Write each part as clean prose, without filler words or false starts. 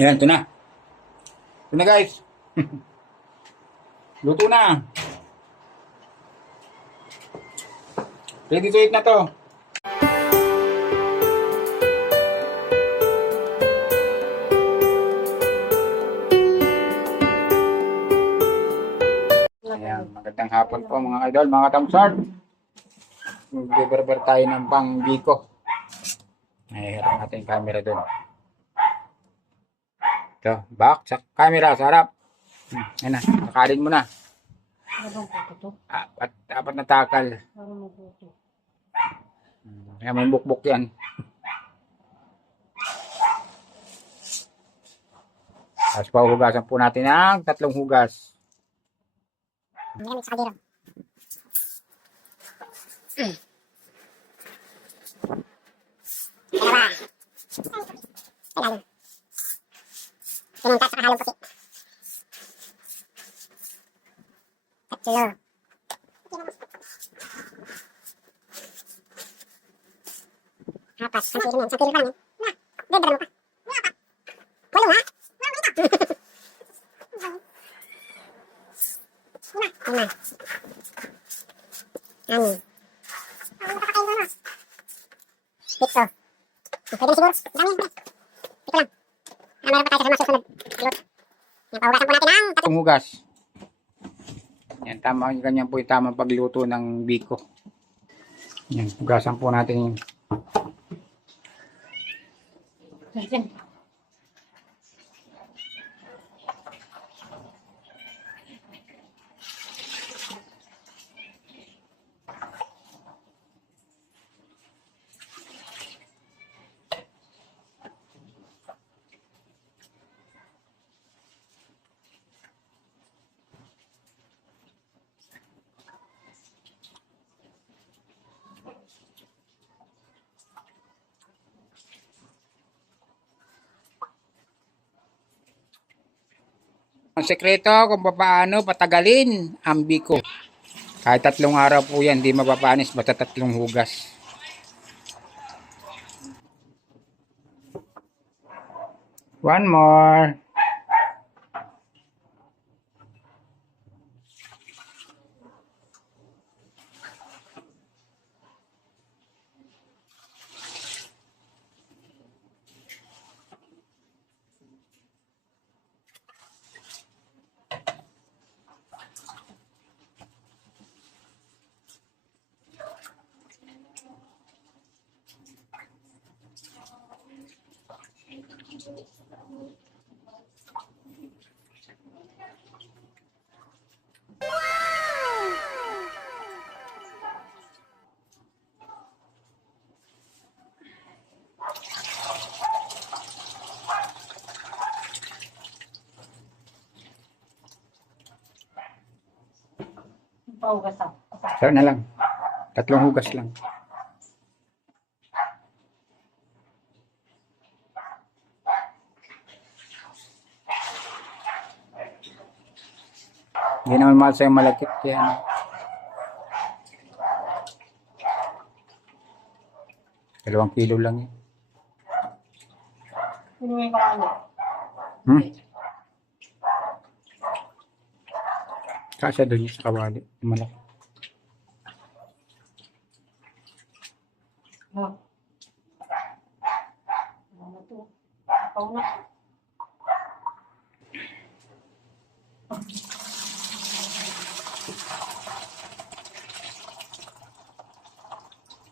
Ayan, ito na. Ito na guys. Luto na. Ready to eat na to. Ayan, magandang hapon po mga idol, mga katamsart. Magbiberber tayo ng pang-biko. Ay, harap natin yung camera doon. Ito, back sa camera, sa harap. Ayan na, nakalin mo na. Apat na takal. Ayan, may bukbuk yan. Tapos pahugasan po natin ang 3 hugas. Ginamit sa kaldero. Dalawa. Ilalim. Pinunta sa kahalong puti. Tatlo. Apat. Ang piling yan. Sa piling pa namin. Bebra mo pa. Walo ha? Lima. Anim. Pito. Pwede siguro. Dami. Pito lang. Meron pa tayo sa mga susunod. Lot. Yan, pahugasan po natin ang 3 hugas. Yan, tama. Ganyan po yung tamang pagluto ng biko. Yan, hugasan po natin yung ang sekreto kung paano patagalin ang biko. Kahit 3 araw po yan, di mapapanis basta 3 hugas. One more. pahugas ako. Saan na lang. 3 hugas lang. Hindi naman mahal sa'yo malakit. Kaya ano. Dalawang kilo lang yan. Pinuwi ko ano. Kasya doon yung sa kawali. Malaki. Oh. Ano to? Ikaw na.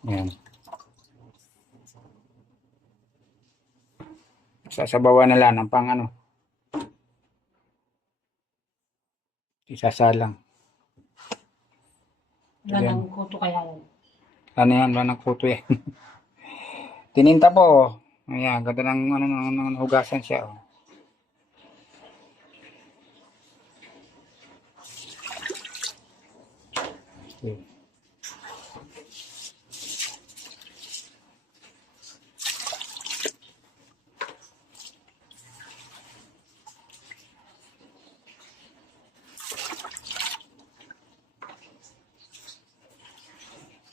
Yan. Sasabawan na lang ng pang ano. Isasalang. Wala nang kuto kaya yan. Ano yan? Wala ng kuto yan. Tininta po. Oh. Ayan, ganda ng, ng hugasan siya. Oh. Okay.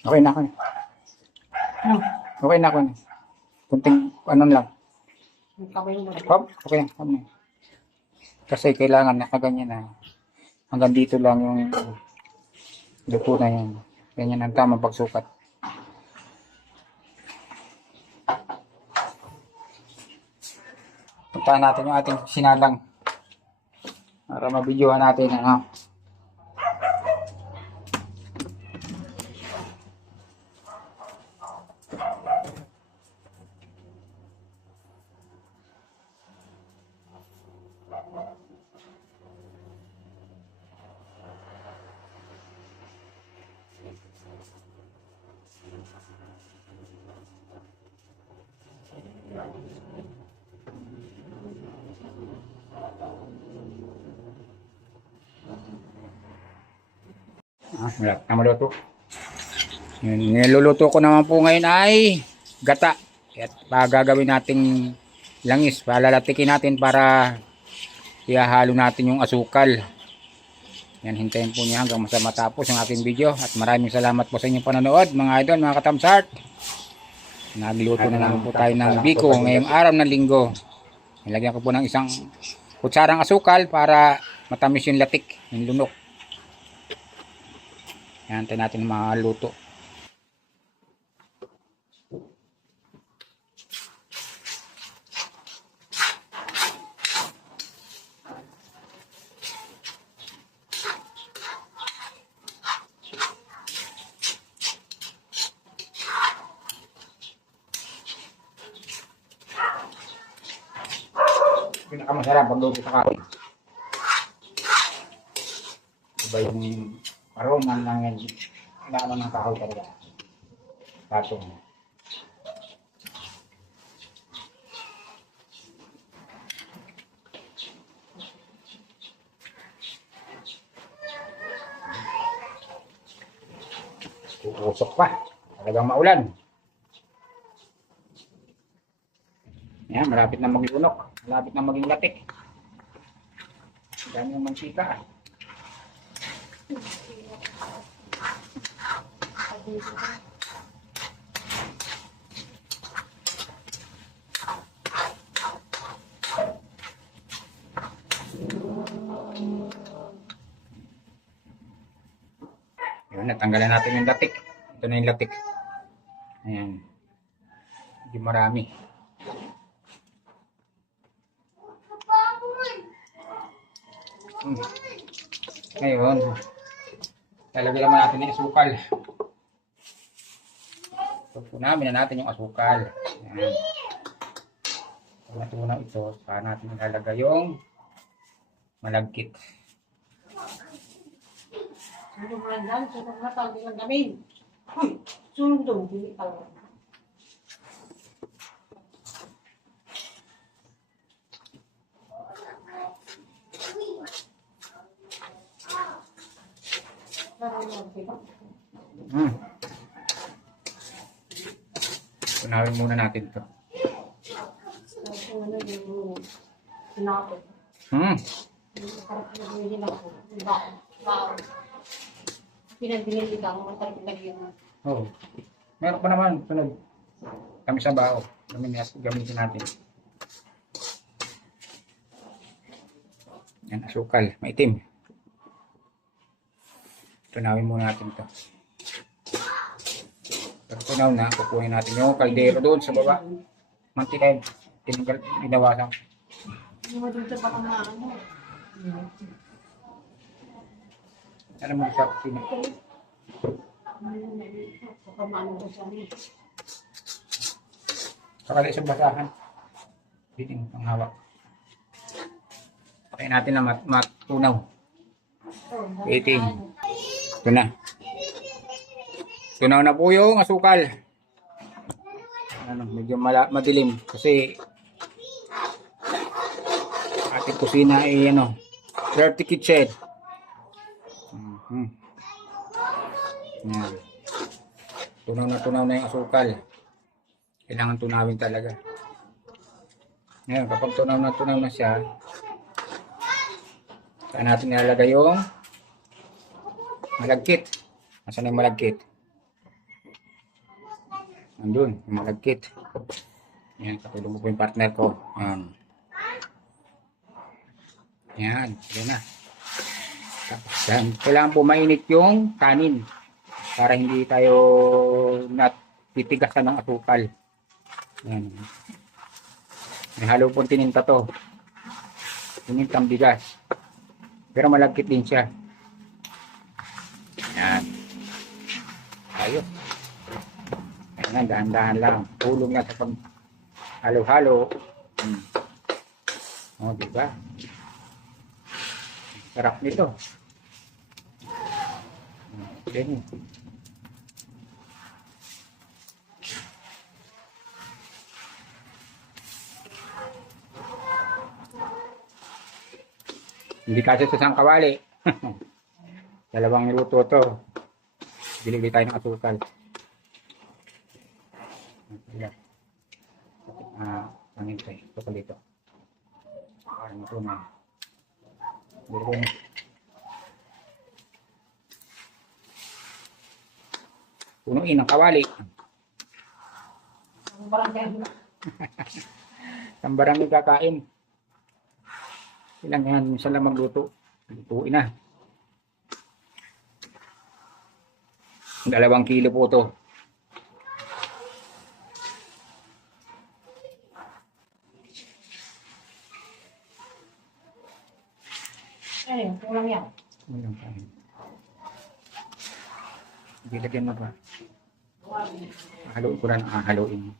Okay na ako. Ano? Okay na ako. Kunting ano lang. Hop, okay. Kasi kailangan nakaganyan na. Hanggang dito lang yung luto na yan. Ganyan ang tamang pagsukat. Puntahan natin yung ating sinalang. Para mabidyohan natin. Ano? Wala na maluto. Yung niluluto ko naman po ngayon ay gata. At gagawin nating langis. Palalatikin natin para ihahalo natin yung asukal. Yan, hintayin po niya hanggang matapos ang ating video. At maraming salamat po sa inyong panonood mga idol, mga katamsart. Nagluto na naman po tayo ng biko ngayong araw ng linggo. Nilagyan ko po ng isang kutsarang asukal para matamis yung latik, yung lunok. Yan, tayo natin mga luto. Pinakamasarap pagluto sa kahoy. Iba yung aroma ng inaano ng kahoy talaga. Patong. Uusok pa. Talagang maulan. Yan, malapit na maging unok. Malapit na maging latik. Dami yung mantika. Yun, natanggalan natin yung latik. Ito na yung latik. Ayan. Hindi marami. Ngayon, talagyan naman natin yung asukal. Pupunamin na natin yung asukal. Ayan. Pag natunaw ito, saka natin ilalagay yung malagkit. Sunog lang dyan, sunog na tawag ng gamin. Uy, sunog doon, hindi tawag. Punawin muna natin ito. Sinapit. Pinag-binili ka, mga tayo-lagyan mo. Oh. Meron pa naman, sunod. Kami sa bao. Gamitin natin. Yan, asukal. Maitim. Tunawin muna natin ito. Pag tunaw na, kukunin natin yung kaldero doon sa baba. Mantika yun. Tinanggal, inawasan. Hindi mo dito baka maano. Ano mo sa kusina? Baka maano ko sa amin. Sakali sa basahan. Biting pang hawak. Pakain natin na matunaw. Waiting. Ito na. Tunaw na po yung asukal. Ano, medyo madilim kasi ating kusina ay ano, dirty kitchen. Yan. Tunaw na yung asukal. Kailangan tunawin talaga. Ngayon, kapag tunaw na siya, saan natin nilalagay yung malagkit. Nasaan yung malagkit? Nandun, yung malagkit. Yan, katulong mo po yung partner ko. Yan. Yan, yan na. Tapos yan, kailangan po mainit yung kanin para hindi tayo natitigasan ng asukal. Yan. May halo pong tininta to. Tinintang bigas. Pero malagkit din siya. Yan. Ayos. Ayan, dahan-dahan lang. Tulong na sa pag halo-halo. O, diba? Sarap nito. Okay. Hindi kasi sa isang kawali. Dalawang niluto to. Bili tayo ng asukal. Angin tayo. Asukal dito. Parang ito na. Bili ko na. Punuin ang kawali. Ang barangay na. Tambarang kakain. Ilang yan, minsan lang magluto. Lutuin na. 2 kilo po to. Ayun, kulang yan. Walang kain. Bilagyan mo ba? Haluin ko na ng haluin.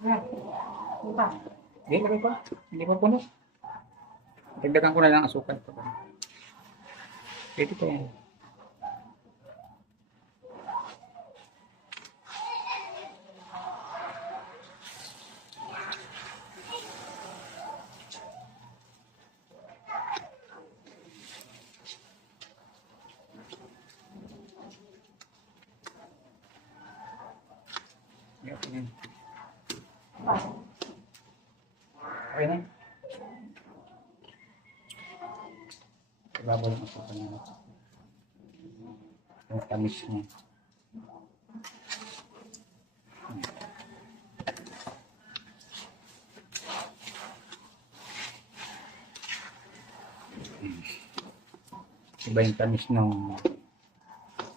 Yan. Diba? Hindi, lagay pa. Hindi pa puno. Dagdagan ko na lang asukal. Pwede pa yan. Yan. Diba? Okay na. Ibabaw yung asukal na. Yung tamis niya. Iba yung tamis nung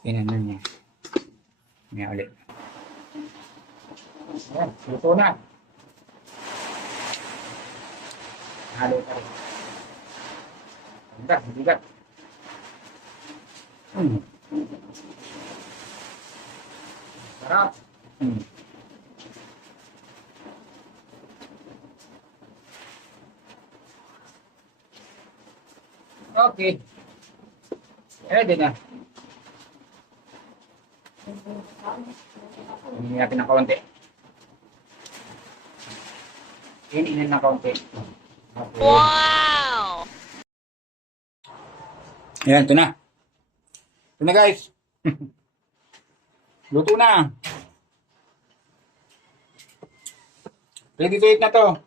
inano niya. May ulit. Ayan, luto na. Halo ka rin. Bigat. Sarap. Okay. Ready na. Hindi natin ng kaunti. Ininan na kaunti. Okay. Wow! Ayan, ito na. Ito na guys. Luto na. Ready to eat na to.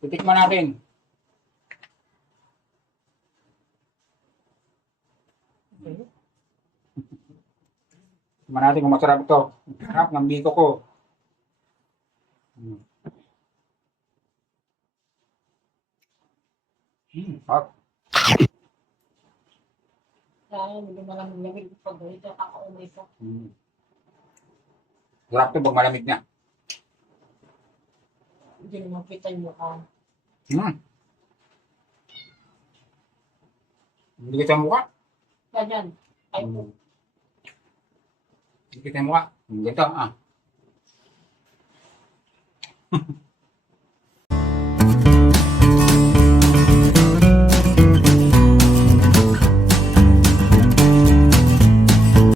Titikman natin. Tikman natin kung masarap ito. Sarap ng biko ko. Sarap. Kaya hindi malamig lamig pag dito kakaumay ko. Sarap ito pag malamig na. Hindi naman kita yung mukha. Hindi kita mukha. Kaya dyan. Ay po. Hindi kita mukha. Ganito,